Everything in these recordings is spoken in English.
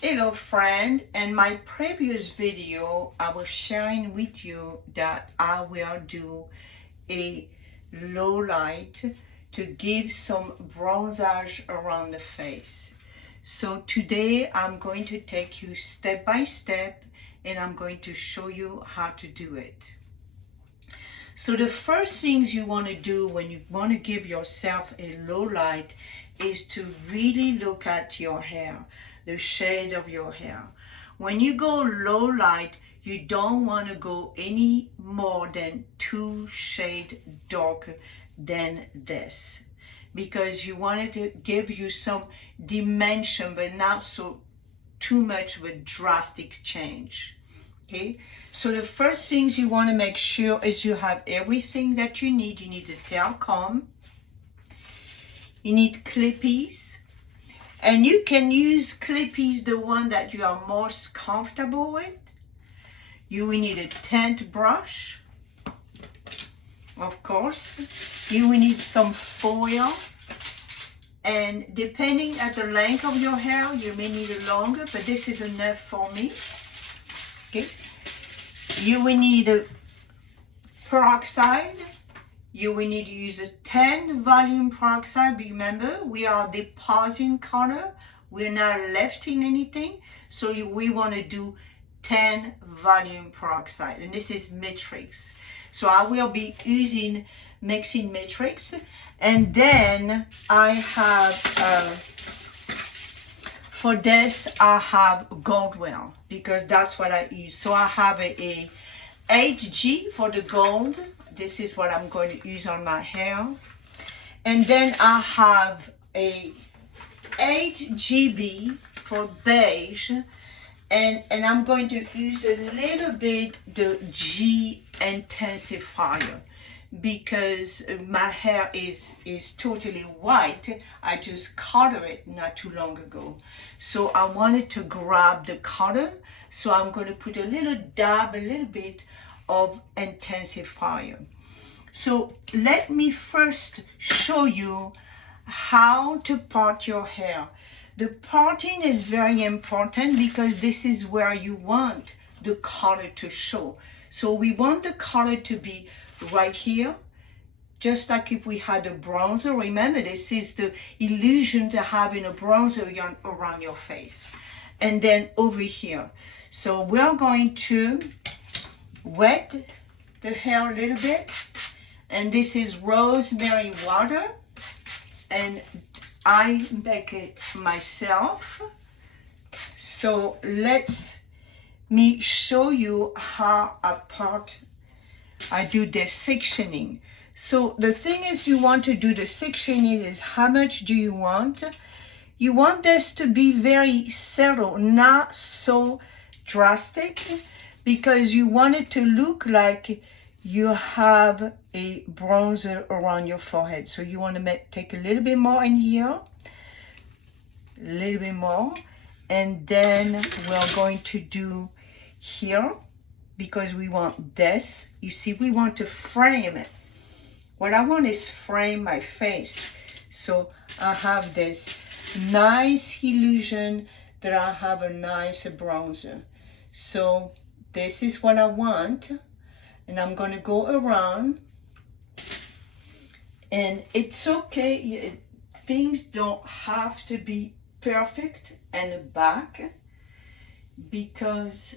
Hello friend, in my previous video I was sharing with you that I will do a low light to give some bronzage around the face. So today I'm going to take you step by step and I'm going to show you how to do it. So the first things you want to do when you want to give yourself a low light is to really look at your hair, the shade of your hair. When you go low light, you don't want to go any more than 2 shades darker than this, because you want it to give you some dimension but not so too much of a drastic change. Okay, so the first things you want to make sure is you have everything that you need. You need a tail comb, you need clippies, and you can use clippies the one that you are most comfortable with. You will need a tint brush, of course. You will need some foil, and depending at the length of your hair, you may need it longer, but this is enough for me. Okay, you will need a peroxide. You will need to use a 10 volume peroxide. Remember, we are depositing color. We're not lifting anything. So we want to do 10 volume peroxide. And this is matrix. So I will be using mixing matrix. And then I have, for this, I have GoldWell, because that's what I use. So I have a 8G for the gold. This is what I'm going to use on my hair. And then I have a 8GB for beige. And I'm going to use a little bit the G intensifier, because my hair is totally white. I just colored it not too long ago. So I wanted to grab the color. So I'm going to put a little dab, a little bit of intensifier. So let me first show you how to part your hair. The parting is very important because this is where you want the color to show. So we want the color to be right here, just like if we had a bronzer. Remember, this is the illusion to having a bronzer around your face. And then over here. So we're going to wet the hair a little bit, and this is rosemary water, and I make it myself. So let me show you how I do the sectioning. So the thing is, you want to do the sectioning is how much do you want? You want this to be very subtle, not so drastic, because you want it to look like you have a bronzer around your forehead. So you want to take a little bit more in here, a little bit more, and then we're going to do here, because we want this. You see, we want to frame it. What I want is frame my face. So I have this nice illusion that I have a nice bronzer. So this is what I want, and I'm going to go around, and it's okay. Things don't have to be perfect in the back, because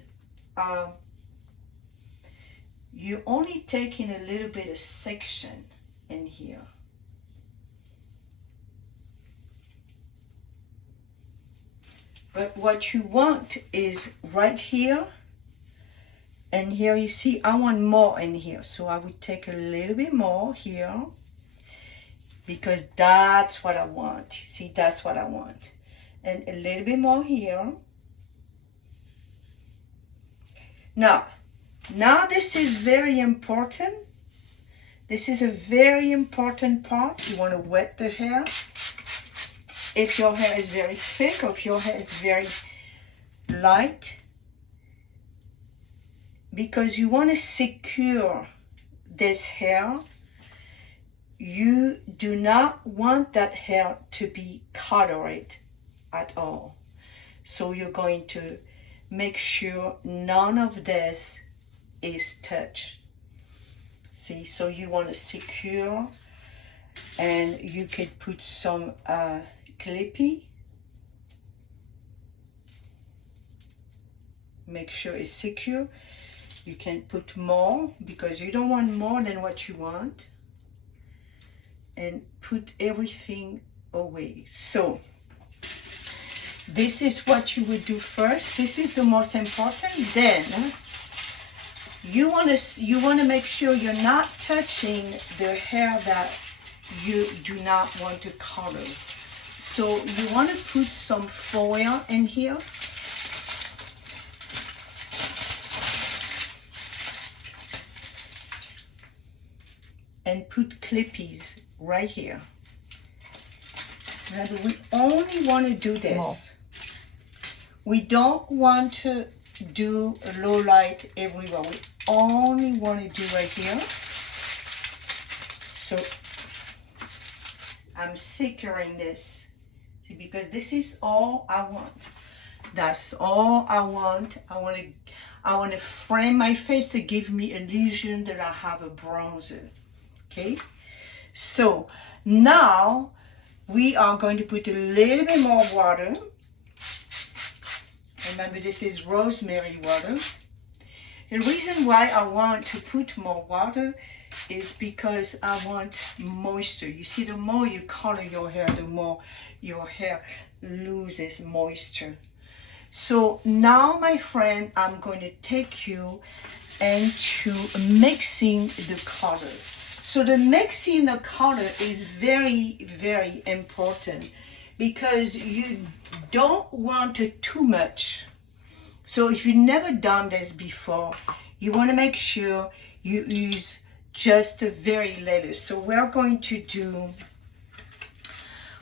you're only taking a little bit of section in here. But what you want is right here and here. You see, I want more in here. So I would take a little bit more here, because that's what I want. You see, that's what I want. And a little bit more here. Now this is very important. This is a very important part. You want to wet the hair. If your hair is very thick or if your hair is very light, because you want to secure this hair. You do not want that hair to be colored at all. So you're going to make sure none of this is touched. See, so you want to secure, and you could put some clippy. Make sure it's secure. You can put more because you don't want more than what you want. And put everything away. So this is what you would do first. This is the most important. Then you want to make sure you're not touching the hair that you do not want to color. So you want to put some foil in here. And put clippies right here. Now we only want to do this. No. We don't want to do a low light everywhere. We only want to do right here. So I'm securing this. See, because this is all I want. That's all I want. I want to frame my face to give me an illusion that I have a bronzer. Okay, so now we are going to put a little bit more water. Remember, this is rosemary water. The reason why I want to put more water is because I want moisture. You see, the more you color your hair, the more your hair loses moisture. So now, my friend, I'm going to take you into mixing the color. So the mixing the color is very, very important because you don't want it too much. So if you've never done this before, you want to make sure you use just a very little. So we're going to do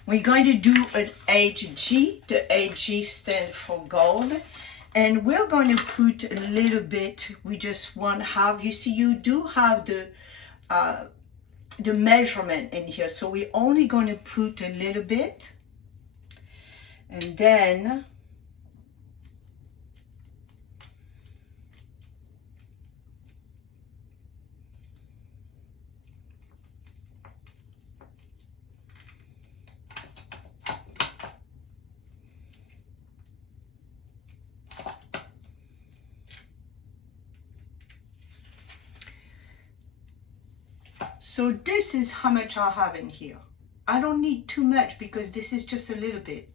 an HG. The HG stands for gold. And we're going to put a little bit. We just want half. You see, you do have the measurement in here, so we're only going to put a little bit, and then so this is how much I have in here. I don't need too much because this is just a little bit.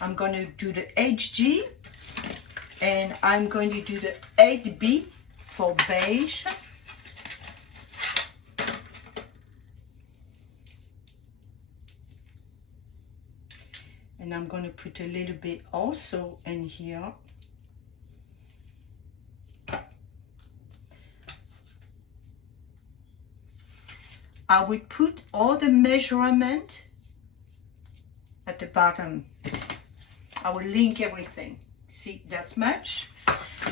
I'm going to do the HG, and I'm going to do the 8B for beige. And I'm going to put a little bit also in here. I would put all the measurement at the bottom. I will link everything. See, that's much.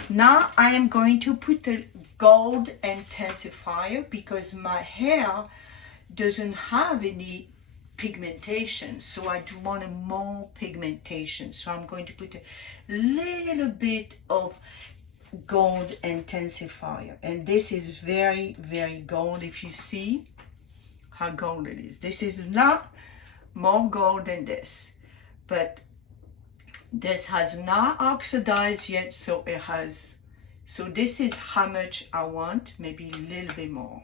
Now I am going to put the gold intensifier because my hair doesn't have any pigmentation, so I do want more pigmentation. So I'm going to put a little bit of gold intensifier, and this is very, very gold. If you see how gold it is, this is not more gold than this, but this has not oxidized yet, so it has. So this is how much I want, maybe a little bit more.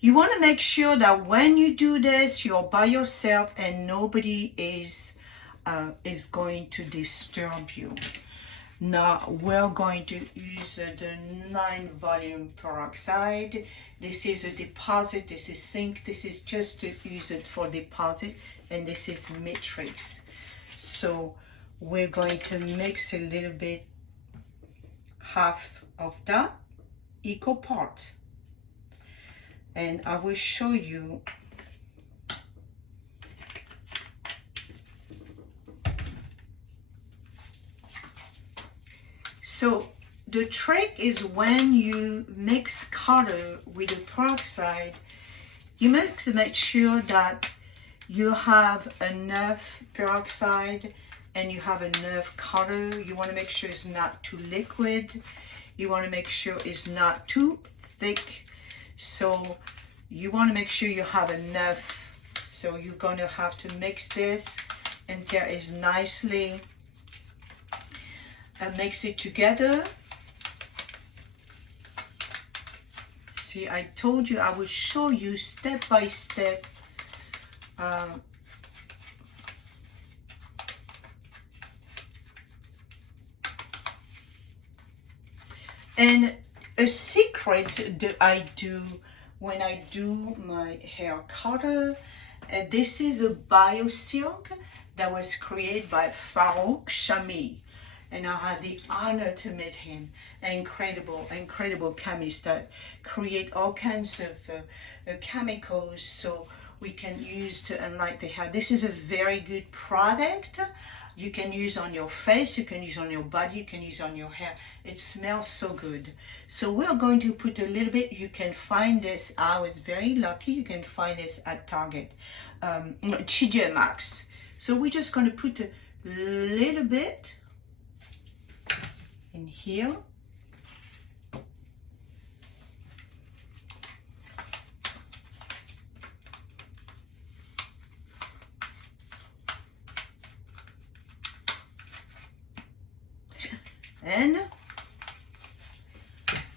You want to make sure that when you do this, you're by yourself and nobody is going to disturb you. Now we're going to use the 9 volume peroxide. This is a deposit, this is zinc, this is just to use it for deposit, and this is matrix. So we're going to mix a little bit, half of that equal part. And I will show you so the trick is when you mix color with the peroxide, you make sure that you have enough peroxide and you have enough color. You want to make sure it's not too liquid. You want to make sure it's not too thick. So you want to make sure you have enough. So you're going to have to mix this until it's nicely mix it together. See, I told you I would show you step by step and a secret that I do when I do my hair color, this is a BioSilk that was created by Farouk Shami, and I had the honor to meet him. Incredible chemist that create all kinds of chemicals so we can use to enlighten the hair. This is a very good product. You can use on your face, you can use on your body, you can use on your hair. It smells so good. So we're going to put a little bit. You can find this, I was very lucky, you can find this at Target, TJ Maxx. So we're just going to put a little bit in here. And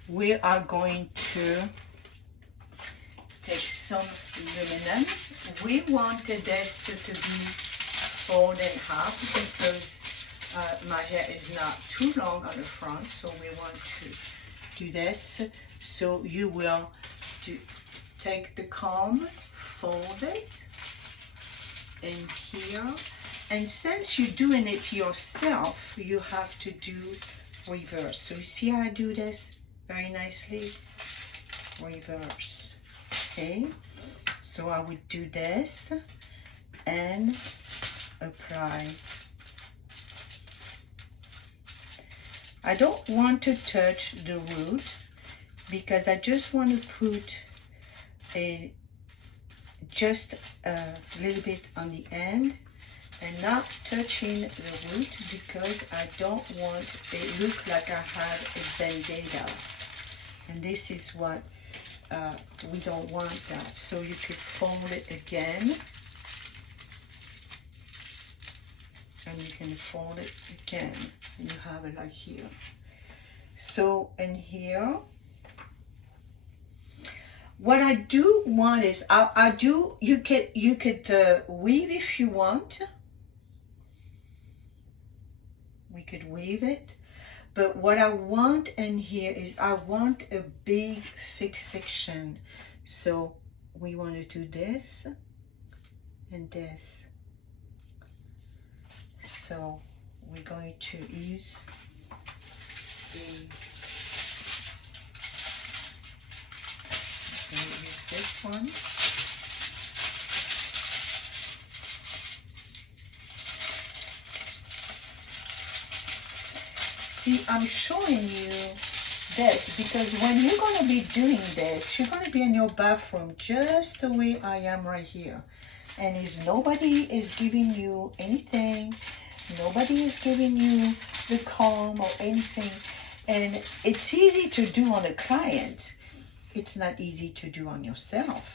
we are going to take some aluminum. We wanted this to be folded in half because my hair is not too long on the front, so we want to do this. So you will take the comb, fold it in here, and since you're doing it yourself, you have to do reverse. So you see how I do this very nicely? Reverse. Okay, so I would do this and apply. I don't want to touch the root because I just want to put just a little bit on the end and not touching the root because I don't want it look like I had a vendetta, and this is what we don't want that. So you could fold it again, and you can fold it again, and you have it like here. So in here, what I do want is you could weave if you want. We could weave it, but what I want in here is I want a big thick section. So we want to do this and this. So we're going to use this one. See, I'm showing you this because when you're going to be doing this, you're going to be in your bathroom just the way I am right here. And nobody is giving you anything. Nobody is giving you the comb or anything. And it's easy to do on a client. It's not easy to do on yourself.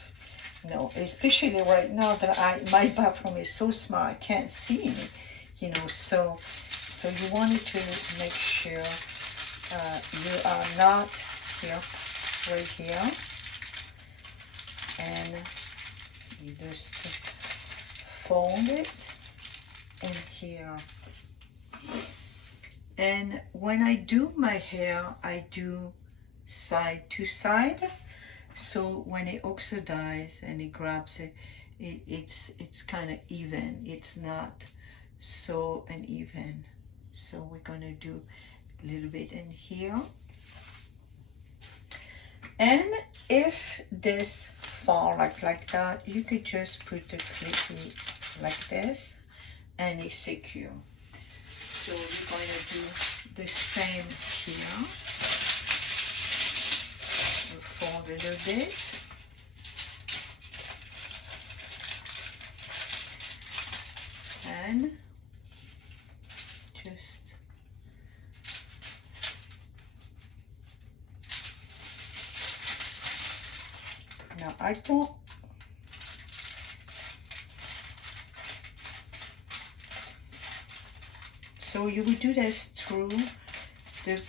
No, especially right now that my bathroom is so small, I can't see me, you know, so you wanted to make sure you are not here, right here, and you just fold it in here. And when I do my hair, I do side to side, so when it oxidizes and it grabs it, it's kind of even. It's not so uneven. So we're gonna do a little bit in here. And if this fall like that, you could just put the clip like this and it's secure. So we're going to do the same here. We'll fold a little bit. again. Just now I don't. So you will do this through the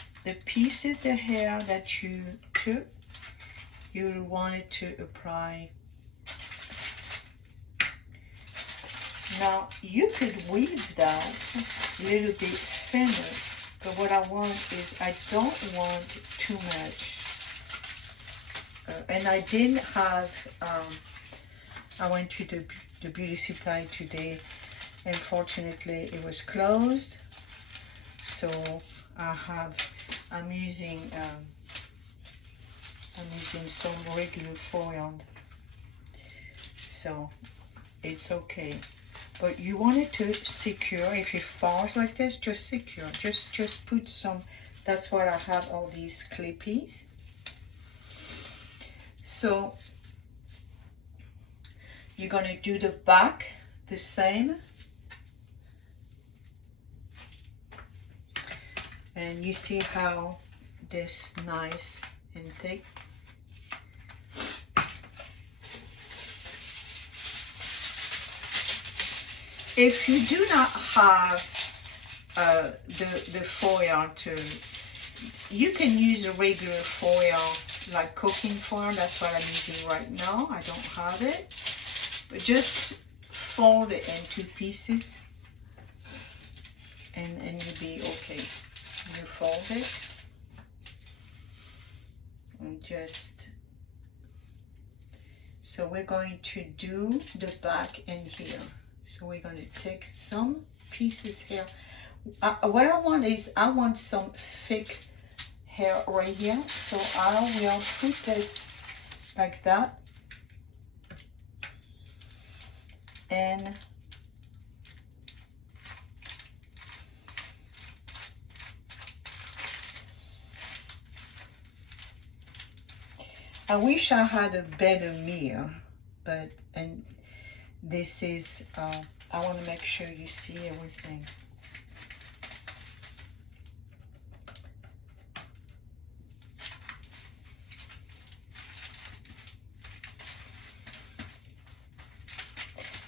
pieces of hair that you took. You want it to apply. Now you could weave that a little bit thinner, but what I want is I don't want too much. And I didn't have. I went to the beauty supply today. Unfortunately, it was closed. So I'm using some regular foil, so it's okay. But you want it to secure. If it falls like this, just secure. Just put some. That's why I have all these clippies. So you're gonna do the back the same. And you see how this nice and thick. If you do not have the foil you can use a regular foil like cooking foil. That's what I'm using right now. I don't have it, but just fold it in 2 pieces and you'll be okay. You fold it and just, so we're going to do the back in here. So we're going to take some pieces here. What I want is I want some thick hair right here. So I will put this like that. And I wish I had a better mirror, but, and this is, I want to make sure you see everything.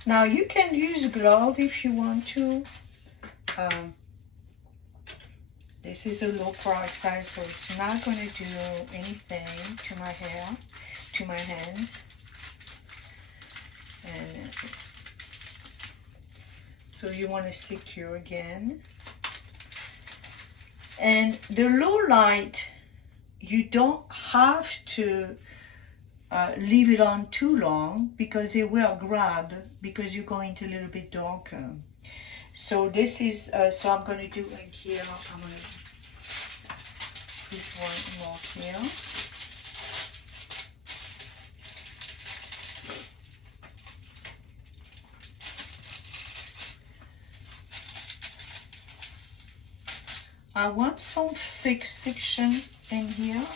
Now you can use glove if you want to. This is a low peroxide, so it's not going to do anything to my hair, to my hands. And so you want to secure again. And the low light, you don't have to leave it on too long because it will grab because you're going to a little bit darker. So this is, so I'm going to do in here, I'm going to put one more here. I want some thick section in here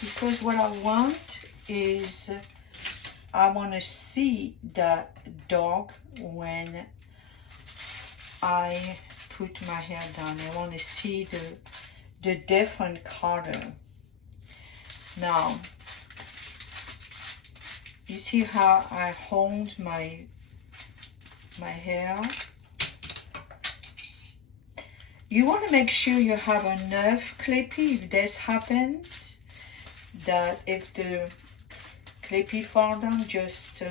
because what I want is I want to see that dark when I put my hair down. I want to see the different color. Now, you see how I hold my hair? You want to make sure you have enough clippy if this happens, that if the clippy fall down, just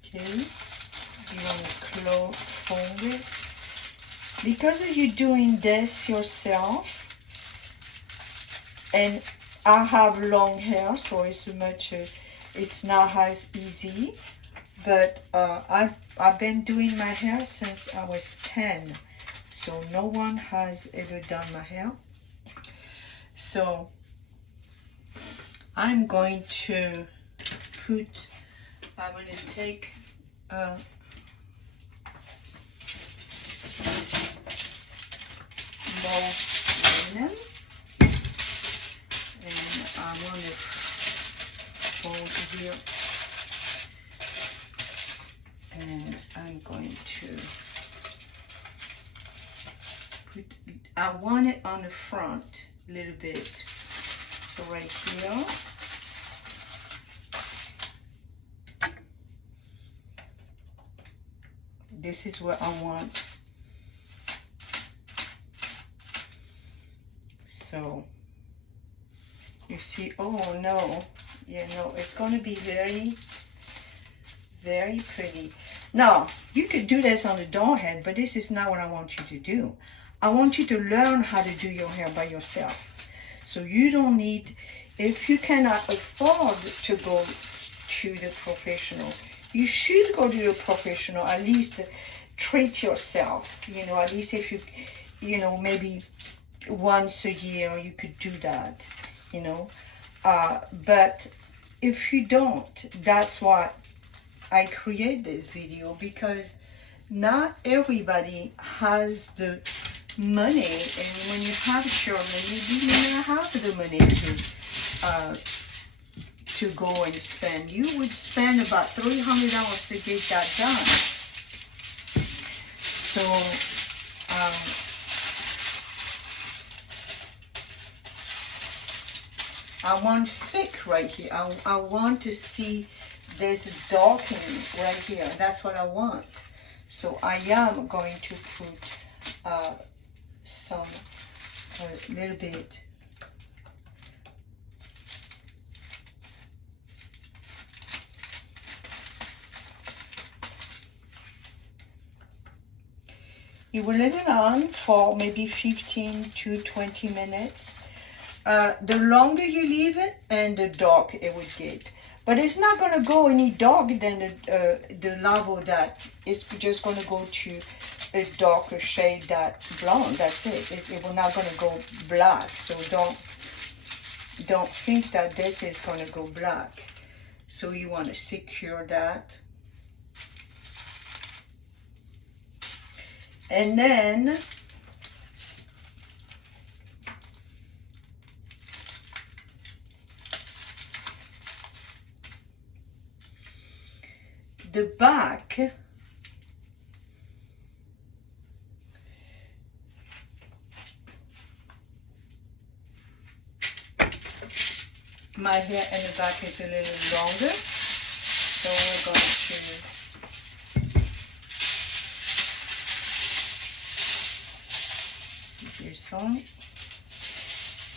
okay, you want to fold it. Because of you doing this yourself, and I have long hair, so it's not as easy, but I've been doing my hair since I was 10, so no one has ever done my hair. So I'm going to take more linen, and I want to fold here. And I'm going to put, I want it on the front a little bit. So right here. This is what I want. So you see, oh no, yeah, no, it's going to be very, very pretty. Now, you could do this on the doll head, but this is not what I want you to do. I want you to learn how to do your hair by yourself. So you don't need, if you cannot afford to go to the professional, you should go to the professional, at least treat yourself, you know, at least if you know, maybe once a year you could do that, you know. But if you don't, that's why I create this video, because not everybody has the money, and when you have children, you do not have the money to go and spend. You would spend about $300 to get that done. So I want thick right here. I want to see there's a darkening right here. That's what I want. So I am going to put some, a little bit. You will leave it on for maybe 15 to 20 minutes. The longer you leave it, and the dark it would get. But it's not going to go any darker than the level that it's just going to go to a darker shade, that blonde. That's it. It will not going to go black. So don't think that this is going to go black. So you want to secure that. And then the back, my hair in the back is a little longer, so we're going to this on.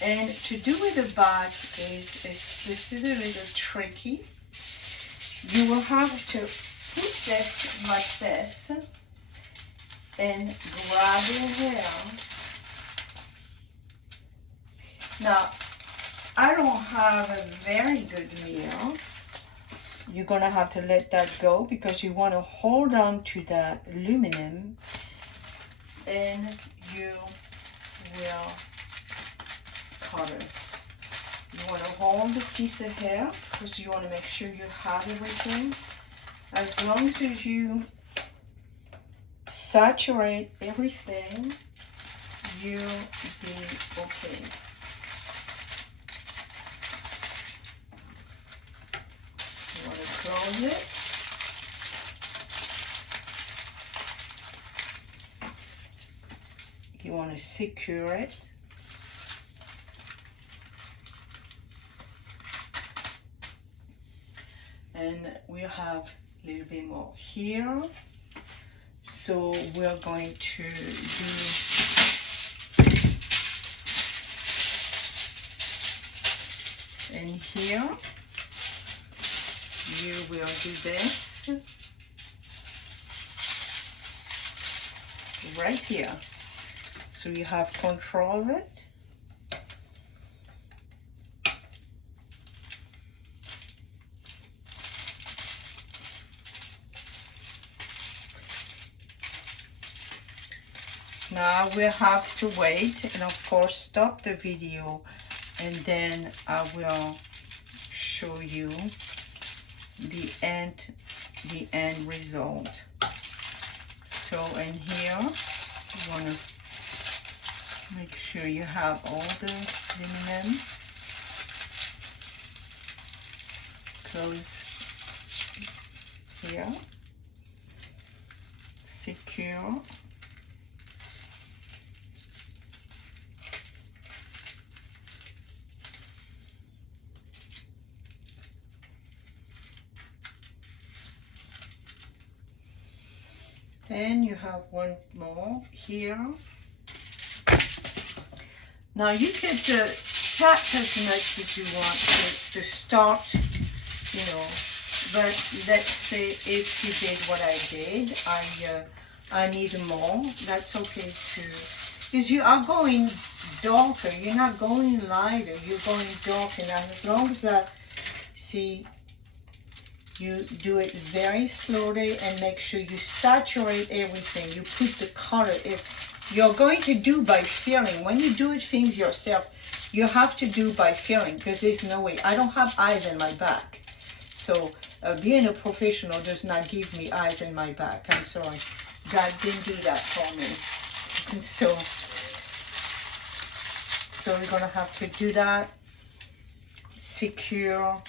And to do with the back is this is a little tricky. You will have to put this like this and grab your hair. Now, I don't have a very good mirror. You're gonna have to let that go because you want to hold on to that aluminum, and you will cut it. You want to hold the piece of hair because you want to make sure you have everything. As long as you saturate everything, you'll be okay. You want to close it. You want to secure it. And we'll have a little bit more here. So we're going to do in here. You will do this right here. So you have control of it. Now we'll have to wait and of course stop the video, and then I will show you the end result. So in here you want to make sure you have all the aluminum. Close here. secure. And you have one more here. Now you could chat as much as you want to start, you know, but let's say if you did what I did, I need more, that's okay too. Because you are going darker, you're not going lighter, you're going darker. Now as long as that, see, you do it very slowly and make sure you saturate everything. You put the color. If you're going to do by feeling, when you do things yourself, you have to do by feeling because there's no way. I don't have eyes in my back. So being a professional does not give me eyes in my back. I'm sorry. God didn't do that for me. So we're going to have to do that. Secure.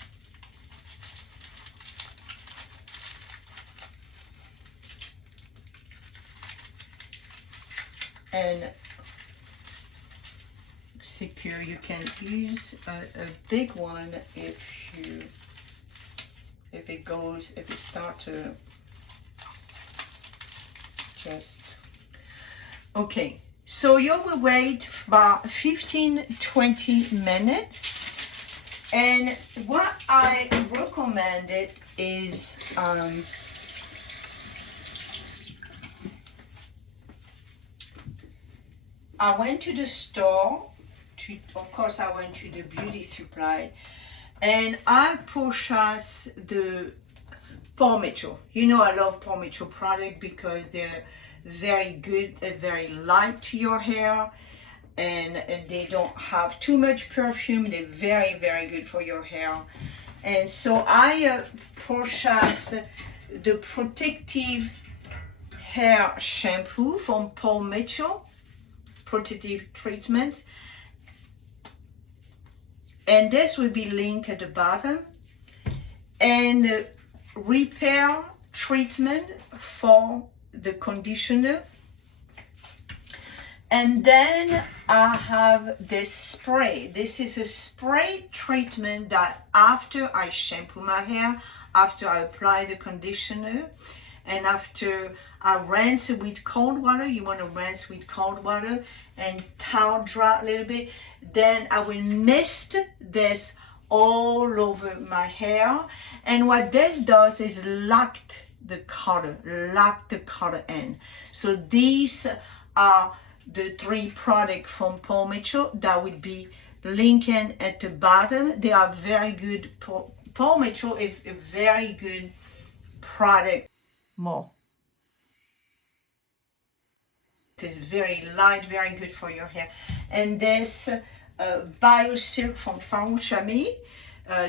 And secure. You can use a big one if it starts to just, okay. So you will wait about 15-20 minutes. And what I recommended is I went to the store, of course I went to the beauty supply, and I purchased the Pommature. You know I love Pommature product because they're very good, very light to your hair, and they don't have too much perfume. They're very, very good for your hair. And so I purchased the protective hair shampoo from Pommature. Protective treatment, and this will be linked at the bottom, and repair treatment for the conditioner. And then I have this spray. This is a spray treatment that after I shampoo my hair, after I apply the conditioner, and after I rinse it with cold water, you want to rinse with cold water and towel dry a little bit. Then I will mist this all over my hair. And what this does is lock the color in. So these are the 3 products from Pommature that would be linking at the bottom. They are very good. Pommature is a very good product. More. It is very light, very good for your hair. And this BioSilk from Farouchami,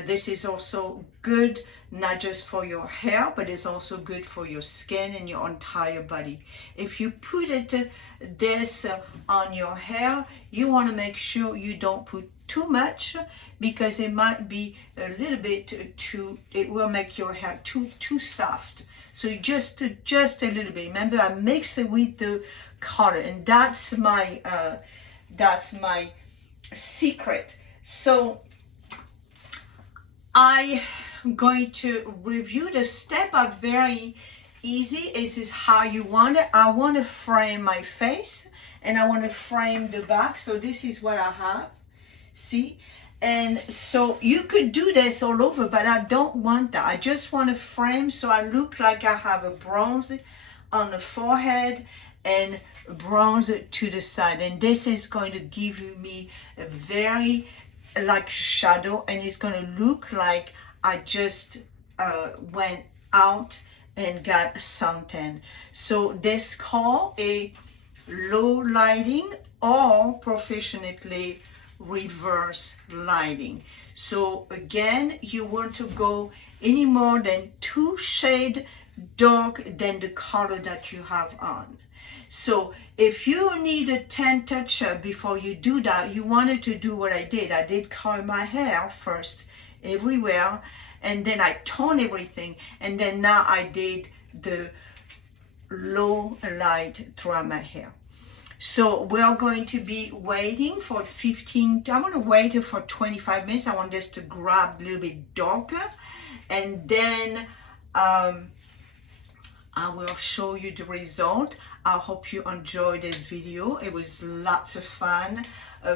this is also good, not just for your hair, but it's also good for your skin and your entire body. If you put this on your hair, you want to make sure you don't put too much, because it might be a little bit too, it will make your hair too soft. So just a little bit. Remember, I mix it with the color, and that's my secret. So I'm going to review the step. Are very easy. This is how you want it. I want to frame my face, and I want to frame the back. So this is what I have. See? And so you could do this all over, but I don't want that. I just want to frame so I look like I have a bronze on the forehead and bronze to the side. And this is going to give me a very like shadow, and it's going to look like I just went out and got something. So this called a low lighting, or professionally reverse lighting. So again, you want to go any more than 2 shades dark than the color that you have on. So if you need a tan toucher before you do that, you wanted to do what I did. I did color my hair first everywhere, and then I tone everything, and then now I did the low light throughout my hair. So we are going to be waiting for 15, I want to wait for 25 minutes. I want this to grab a little bit darker, and then I will show you the result. I hope you enjoyed this video. It was lots of fun.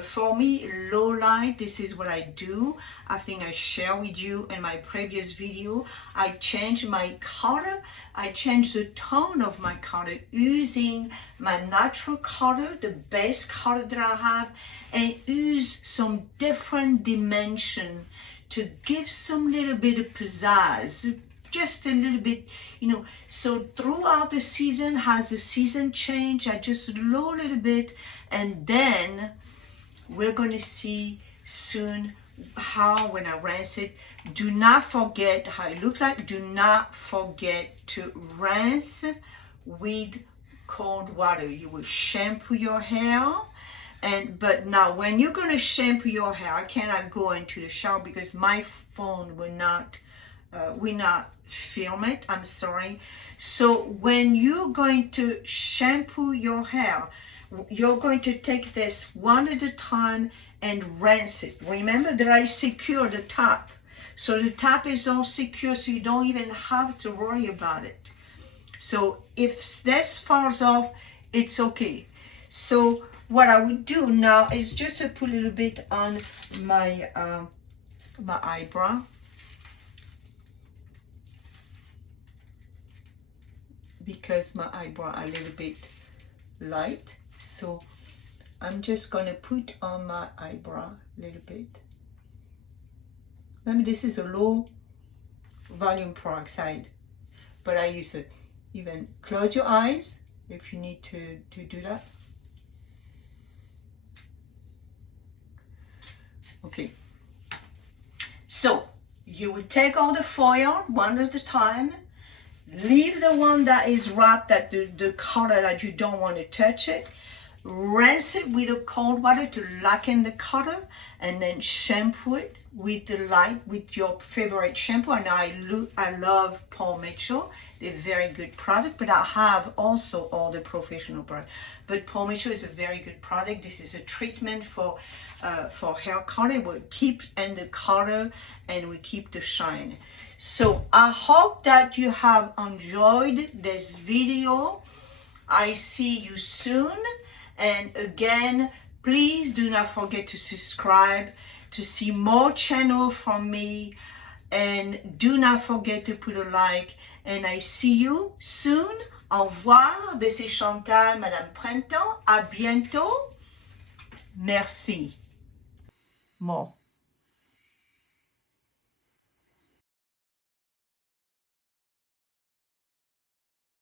For me, low light, this is what I do. I think I shared with you in my previous video. I changed my color. I changed the tone of my color using my natural color, the base color that I have, and use some different dimension to give some little bit of pizzazz, just a little bit, you know. So throughout the season, as the season change, I just low a little bit, and then we're going to see soon how, when I rinse it, do not forget how it looks like. Do not forget to rinse with cold water. You will shampoo your hair, but now when you're going to shampoo your hair, I cannot go into the shower because my phone will not film it. I'm sorry. So when you're going to shampoo your hair, you're going to take this one at a time and rinse it. Remember that I secure the top, so the top is all secure, so you don't even have to worry about it. So if this falls off, it's okay. So what I would do now is just to put a little bit on my my eyebrow, because my eyebrow are a little bit light. So I'm just gonna put on my eyebrow a little bit. Remember, this is a low volume peroxide, but I use it. Even close your eyes if you need to do that. Okay. So you will take all the foil one at a time. Leave the one that is wrapped, that the color that you don't want to touch it. Rinse it with a cold water to lock in the color, and then shampoo it with the light, with your favorite shampoo. And I love Paul Mitchell. They're a very good product, but I have also all the professional products. But Paul Mitchell is a very good product. This is a treatment for hair color. It will keep in the color and we keep the shine. So I hope that you have enjoyed this video. I see you soon. And again, please do not forget to subscribe to see more channel from me. And do not forget to put a like. And I see you soon. Au revoir. This is Chantal, Madame Printemps. À bientôt. Merci. Bon.